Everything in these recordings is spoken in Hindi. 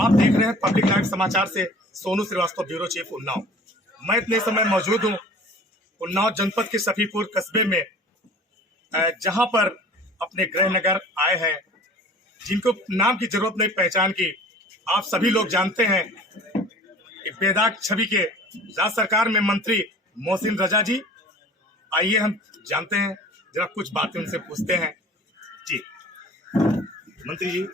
आप देख रहे हैं पब्लिक लाइव समाचार से सोनू श्रीवास्तव, ब्यूरो चीफ उन्नाव। मैं इतने समय मौजूद हूं उन्नाव जनपद के सफीपुर कस्बे में, जहां पर अपने गृह नगर आए हैं, जिनको नाम की जरूरत नहीं, पहचान की। आप सभी लोग जानते हैं कि बेदाग छवि के राज्य सरकार में मंत्री मोहसिन रजा जी। आइए हम जानते हैं, जरा कुछ बातें उनसे पूछते हैं। जी मंत्री जी,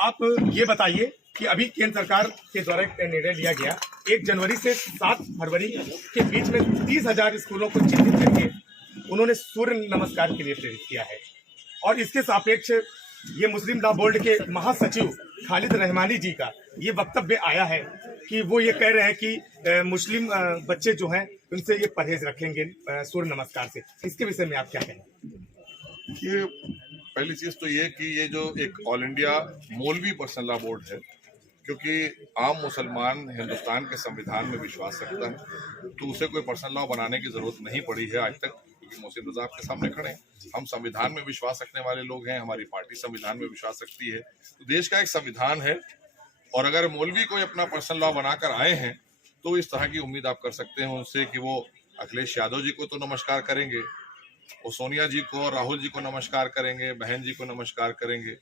आप ये बताइए कि अभी केंद्र सरकार के द्वारा एक निर्णय लिया गया, 1 जनवरी से 7 फरवरी के बीच में 30,000 स्कूलों को चिन्हित करके उन्होंने सूर्य नमस्कार के लिए प्रेरित किया है। और इसके सापेक्ष ये मुस्लिम लॉ बोर्ड के महासचिव खालिद रहमानी जी का ये वक्तव्य आया है कि वो ये कह रहे हैं कि मुस्लिम बच्चे जो हैं उनसे ये परहेज रखेंगे सूर्य नमस्कार से। इसके विषय में आप क्या कहेंगे? पहली चीज तो ये कि ये जो एक ऑल इंडिया मौलवी पर्सनल लॉ बोर्ड है, क्योंकि आम मुसलमान हिंदुस्तान के संविधान में विश्वास रखता है, तो उसे कोई पर्सनल लॉ बनाने की जरूरत नहीं पड़ी है आज तक, क्योंकि मोहसिन रजा आपके सामने खड़े हैं। हम संविधान में विश्वास रखने वाले लोग हैं, हमारी पार्टी संविधान में विश्वास रखती है। तो देश का एक संविधान है, और अगर मौलवी कोई अपना पर्सनल लॉ बनाकर आए हैं तो इस तरह की उम्मीद आप कर सकते हैं उनसे कि वो अखिलेश यादव जी को तो नमस्कार करेंगे, वो सोनिया जी को और राहुल जी को नमस्कार करेंगे, बहन जी को नमस्कार करेंगे।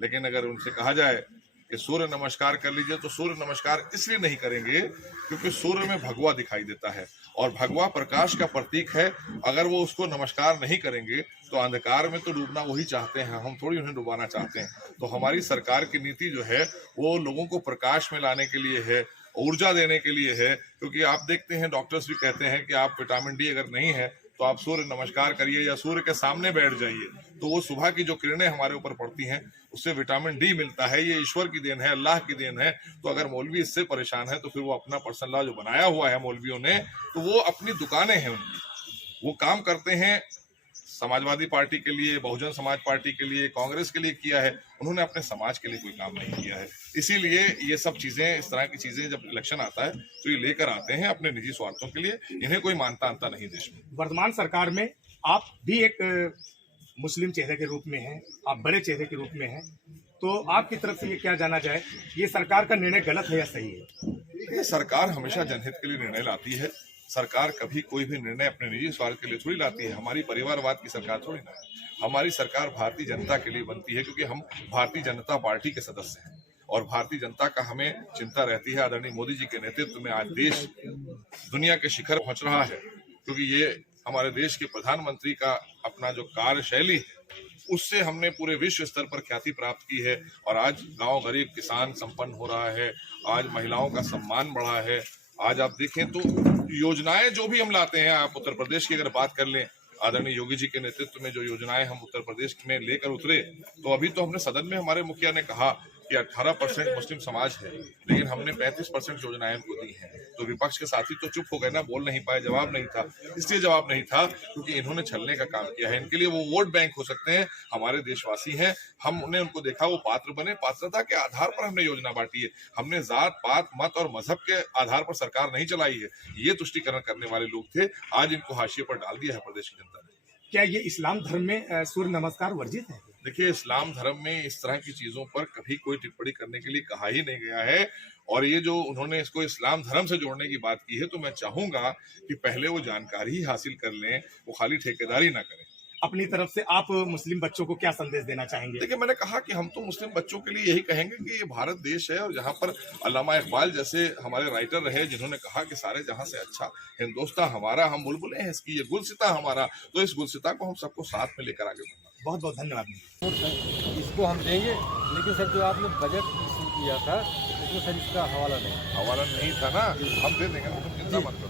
लेकिन अगर उनसे कहा जाए कि सूर्य नमस्कार कर लीजिए, तो सूर्य नमस्कार इसलिए नहीं करेंगे क्योंकि सूर्य में भगवा दिखाई देता है, और भगवा प्रकाश का प्रतीक है। अगर वो उसको नमस्कार नहीं करेंगे तो अंधकार में तो डूबना वही चाहते हैं, हम थोड़ी उन्हें डुबाना चाहते हैं। तो हमारी सरकार की नीति जो है वो लोगों को प्रकाश में लाने के लिए है, ऊर्जा देने के लिए है। क्योंकि आप देखते हैं, डॉक्टर्स भी कहते हैं कि आप विटामिन डी अगर नहीं है तो आप सूर्य नमस्कार करिए या सूर्य के सामने बैठ जाइए, तो वो सुबह की जो किरणें हमारे ऊपर पड़ती हैं उससे विटामिन डी मिलता है। ये ईश्वर की देन है, अल्लाह की देन है। तो अगर मौलवी इससे परेशान है तो फिर वो अपना पर्सनल लॉ जो बनाया हुआ है मौलवियों ने, तो वो अपनी दुकानें हैं उनकी, वो काम करते हैं समाजवादी पार्टी के लिए, बहुजन समाज पार्टी के लिए, कांग्रेस के लिए किया है, उन्होंने अपने समाज के लिए कोई काम नहीं किया है। इसीलिए ये सब चीजें, इस तरह की चीजें जब इलेक्शन आता है तो ये लेकर आते हैं अपने निजी स्वार्थों के लिए। इन्हें कोई मानता अंता नहीं देश में। वर्तमान सरकार में आप भी एक मुस्लिम चेहरे के रूप में हैं, आप बड़े चेहरे के रूप में हैं, तो आपकी तरफ से ये क्या जाना जाए, ये सरकार का निर्णय गलत है या सही है? ये सरकार हमेशा जनहित के लिए निर्णय लाती है। सरकार कभी कोई भी निर्णय अपने निजी स्वार्थ के लिए थोड़ी लाती है। हमारी परिवारवाद की सरकार थोड़ी ना है। हमारी सरकार भारतीय जनता के लिए बनती है, क्योंकि हम भारतीय जनता पार्टी के सदस्य हैं और भारतीय जनता का हमें चिंता रहती है। आदरणीय मोदी जी के नेतृत्व में आज देश दुनिया के शिखर पहुंच रहा है, क्योंकि ये हमारे देश के प्रधानमंत्री का अपना जो कार्यशैली है उससे हमने पूरे विश्व स्तर पर ख्याति प्राप्त की है। और आज गांव गरीब किसान संपन्न हो रहा है, आज महिलाओं का सम्मान बढ़ा है। आज आप देखें तो योजनाएं जो भी हम लाते हैं, आप उत्तर प्रदेश की अगर बात कर लें, आदरणीय योगी जी के नेतृत्व में जो योजनाएं हम उत्तर प्रदेश में लेकर उतरे, तो अभी तो हमने सदन में हमारे मुखिया ने कहा कि 18% मुस्लिम समाज है, लेकिन हमने 35% योजनाएं उनको दी हैं। तो विपक्ष के साथी तो चुप हो गए ना, बोल नहीं पाए, जवाब नहीं था। इसलिए जवाब नहीं था क्योंकि इन्होंने छलने का काम किया है। इनके लिए वो वोट बैंक हो सकते हैं, हमारे देशवासी हैं, हमने उनको देखा, वो पात्र बने, पात्रता के आधार पर हमने योजना बांटी है। हमने जात पात मत और मजहब के आधार पर सरकार नहीं चलाई है। ये तुष्टिकरण करने वाले लोग थे, आज इनको हाशिए पर डाल दिया है प्रदेश की जनता ने। क्या ये इस्लाम धर्म में सूर्य नमस्कार वर्जित है? देखिए, इस्लाम धर्म में इस तरह की चीजों पर कभी कोई टिप्पणी करने के लिए कहा ही नहीं गया है। और ये जो उन्होंने इसको इस्लाम धर्म से जोड़ने की बात की है, तो मैं चाहूंगा कि पहले वो जानकारी ही हासिल कर लें, वो खाली ठेकेदारी ना करें। अपनी तरफ से आप मुस्लिम बच्चों को क्या संदेश देना चाहेंगे? देखिए, मैंने कहा कि हम तो मुस्लिम बच्चों के लिए यही कहेंगे कि ये भारत देश है, और जहाँ पर अल्लामा इकबाल जैसे हमारे राइटर रहे, जिन्होंने कहा कि सारे जहाँ से अच्छा हिंदुस्तान हमारा, हम बुलबुलें हैं इसकी, ये गुलसिता हमारा, तो इस गुलसिता को हम सबको साथ में लेकर आगे बढ़ना। बहुत बहुत धन्यवाद। इसको हम देंगे, लेकिन सर जो आपने बजट शुरू किया था इसमें सर इसका हवाला नहीं था ना, हम दे देंगे, तुम चिंता मत करो।